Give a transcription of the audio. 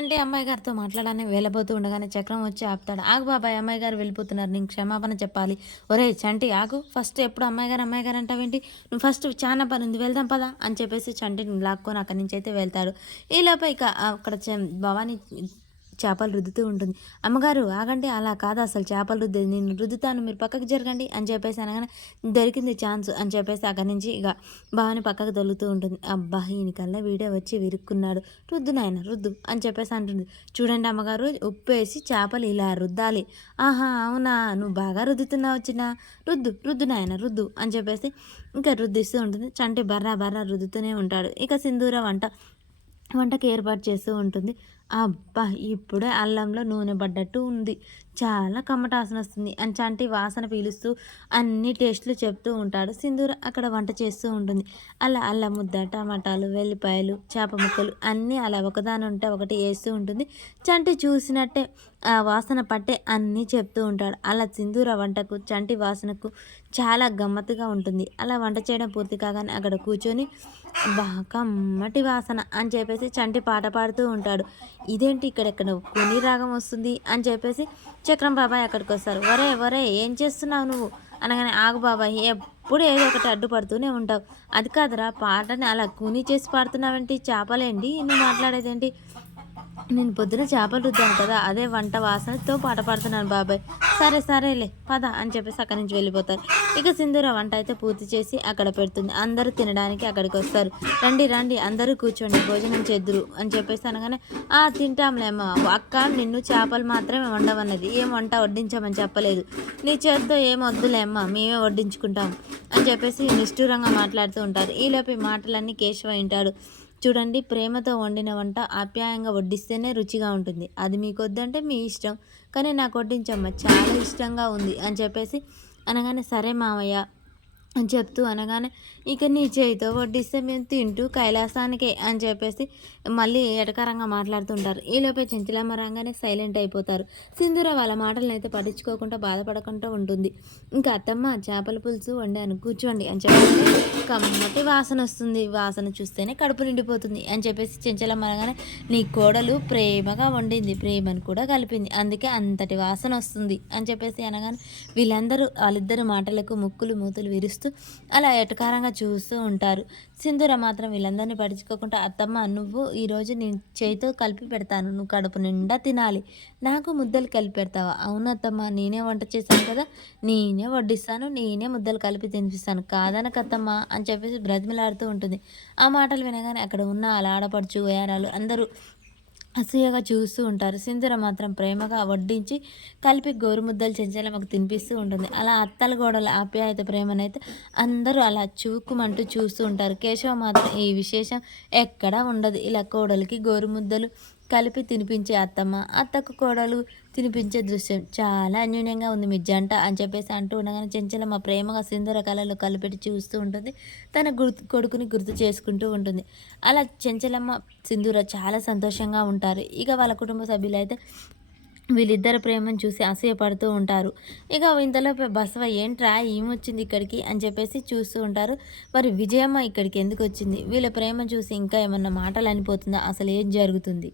అంటే అమ్మాయి గారితో మాట్లాడాలని వెళ్ళబోతూ ఉండగానే చక్రం వచ్చి ఆపుతాడు. ఆగు బాబాయ్ అమ్మాయి గారు వెళ్ళిపోతున్నారు. నేను క్షమాపణ చెప్పాలి. ఒరే చంటి ఆగు. ఫస్ట్ ఎప్పుడు అమ్మాయి గారు అమ్మాయి గారు అంటావేంటి? నువ్వు ఫస్ట్ చాలా పని ఉంది వెళ్దాం పదా అని చెప్పేసి చంటిని లాక్కొని అక్కడి నుంచి అయితే వెళ్తాడు. ఈలోపే ఇక అక్కడ భవానీ చేపలు రుద్దుతూ ఉంటుంది. అమ్మగారు ఆగండి అలా కాదు అసలు చేపలు రుద్ది నేను రుద్దుతాను మీరు పక్కకు జరగండి అని చెప్పేసి అనగానే దొరికింది ఛాన్స్ అని చెప్పేసి అక్కడి నుంచి ఇక భావని పక్కకు తొలుతూ ఉంటుంది. అబ్బా ఈయనకల్లా వీడే వచ్చి విరుక్కున్నాడు. రుద్దు నాయన రుద్దు అని చెప్పేసి అంటుంది. చూడండి అమ్మగారు ఉప్పు వేసి చేపలు ఇలా రుద్దాలి. ఆహా అవునా నువ్వు బాగా రుద్దుతున్నావు వచ్చిన రుద్దు రుద్దు నాయన రుద్దు అని చెప్పేసి ఇంకా రుద్దిస్తూ ఉంటుంది. చంటి బర్రా బర్రా రుద్దుతూనే ఉంటాడు. ఇక సింధూర వంట వంటకి ఏర్పాటు చేస్తూ ఉంటుంది. అబ్బా ఇప్పుడే అల్లంలో నూనె పడ్డట్టు ఉంది. చాలా కమ్మటాసన వస్తుంది. అని చంటి వాసన పీలుస్తూ అన్ని టేస్ట్లు చెప్తూ ఉంటాడు. సింధూర అక్కడ వంట చేస్తూ ఉంటుంది. అలా అల్లం ముద్ద టమాటాలు వెల్లిపాయలు చేప ముక్కలు అన్నీ అలా ఒకదాని ఉంటే ఒకటి వేస్తూ ఉంటుంది. చంటి చూసినట్టే ఆ వాసన పట్టే అన్నీ చెప్తూ ఉంటాడు. అలా సింధూర వంటకు చంటి వాసనకు చాలా గమ్మత్తుగా ఉంటుంది. అలా వంట చేయడం పూర్తి కాగానే అక్కడ కూర్చొని బాగా కమ్మటి వాసన అని చెప్పేసి చంటి పాట పాడుతూ ఉంటాడు. ఇదేంటి ఇక్కడ ఎక్కడ కొని రాగం వస్తుంది అని చెప్పేసి చక్రం బాబాయ్ అక్కడికి వస్తారు. ఒరే ఒరే ఏం చేస్తున్నావు నువ్వు? అనగానే ఆగు బాబాయ్ ఎప్పుడు ఏదో ఒకటి అడ్డుపడుతూనే ఉంటావు. అది కాదురా పాటని అలా కూని చేసి పాడుతున్నావంటే? చేపలేంటి? నువ్వు మాట్లాడేదేంటి? నేను పొద్దున చేపలు రుద్దాను కదా అదే వంట వాసనతో పాట పాడుతున్నాను బాబాయ్. సరే సరేలే పద అని చెప్పేసి అక్కడి నుంచి వెళ్ళిపోతారు. ఇక సింధూర వంట అయితే పూర్తి చేసి అక్కడ పెడుతుంది. అందరూ తినడానికి అక్కడికి వస్తారు. రండి రండి అందరూ కూర్చోండి భోజనం చేద్దురు అని చెప్పేసి అనగానే ఆ తింటాంలేమ్మా అక్క నిన్ను చేపలు మాత్రమే వండవన్నది ఏం వంట వడ్డించమని చెప్పలేదు. నీ చేతితో ఏం వద్దులేమ్మా మేమే వడ్డించుకుంటాం. అని చెప్పేసి నిష్ఠూరంగా మాట్లాడుతూ ఉంటారు. ఈలోపు ఈ మాటలన్నీ కేశవ వింటాడు. చూడండి ప్రేమతో వండిన వంట ఆప్యాయంగా వడ్డిస్తేనే రుచిగా ఉంటుంది. అది మీకు వద్దంటే మీ ఇష్టం. కానీ నాకు వడ్డించమ్మ చాలా ఇష్టంగా ఉంది అని చెప్పేసి అనగానే సరే మావయ్య చెప్తూ అనగానే ఇక నీ చేయితో వడ్డిస్తే మేము తింటూ కైలాసానికే అని చెప్పేసి మళ్ళీ ఎటకారంగా మాట్లాడుతుంటారు. ఈలోపే చెంచలమ్మ రాగానే సైలెంట్ అయిపోతారు. సింధూర వాళ్ళ మాటలను అయితే పట్టించుకోకుండా బాధపడకుండా ఉంటుంది. ఇంకా అత్తమ్మ చేపల పులుసు వండాను కూర్చోండి అని చెప్పేసి కమ్మటి వాసన వస్తుంది. వాసన చూస్తేనే కడుపు నిండిపోతుంది అని చెప్పేసి చెంచలమ్మ అనగానే నీ కోడలు ప్రేమగా వండింది ప్రేమను కూడా కలిపింది. అందుకే అంతటి వాసన వస్తుంది అని చెప్పేసి అనగానే వీళ్ళందరూ వాళ్ళిద్దరు మాటలకు ముక్కులు మూతలు విరుస్తూ అలా ఎటకారంగా చూస్తూ ఉంటారు. సింధూర మాత్రం వీళ్ళందరినీ పడుచుకోకుండా అత్తమ్మ నువ్వు ఈరోజు నేను చేయితో కలిపి పెడతాను. నువ్వు కడుపు నిండా తినాలి. నాకు ముద్దలు కలిపి పెడతావా? అవును అత్తమ్మ నేనే వంట చేశాను కదా. నేనే వడ్డిస్తాను. నేనే ముద్దలు కలిపి తినిపిస్తాను. కాదనకత్తమ్మ అని చెప్పేసి బ్రతిమిలాడుతూ ఉంటుంది. ఆ మాటలు వినగానే అక్కడ ఉన్న అలా ఆడపడుచు వేరాలు అందరూ అసూయగా చూస్తూ ఉంటారు. సింధుర మాత్రం ప్రేమగా వడ్డించి కలిపి గోరుముద్దలు చెంచాలమ్మకు తినిపిస్తూ ఉంటుంది. అలా అత్తల గోడల ఆప్యాయత ప్రేమనైతే అందరూ అలా చూకుమంటూ చూస్తూ ఉంటారు. కేశవ మాత్రం ఈ విశేషం ఎక్కడా ఉండదు. ఇలా కోడలికి గోరుముద్దలు కలిపి తినిపించే అత్తమ్మ అత్తకు కోడలు తినిపించే దృశ్యం. చాలా అన్యూన్యంగా ఉంది మీ జంట అని చెప్పేసి అంటూ ఉండగానే చెంచలమ్మ ప్రేమగా సింధూర కళలు కలిపెట్టి చూస్తూ ఉంటుంది. తన గుర్తు కొడుకుని గుర్తు చేసుకుంటూ ఉంటుంది. అలా చెంచలమ్మ సింధూర చాలా సంతోషంగా ఉంటారు. ఇక వాళ్ళ కుటుంబ సభ్యులైతే వీళ్ళిద్దరు ప్రేమను చూసి అసూయపడుతూ ఉంటారు. ఇక ఇంతలో బసవ ఏంట్రా ఏమొచ్చింది ఇక్కడికి? అని చెప్పేసి చూస్తూ ఉంటారు. మరి విజయమ్మ ఇక్కడికి ఎందుకు వచ్చింది? వీళ్ళ ప్రేమ చూసి ఇంకా ఏమన్నా మాటలు అనిపోతుందా? అసలు ఏం జరుగుతుంది?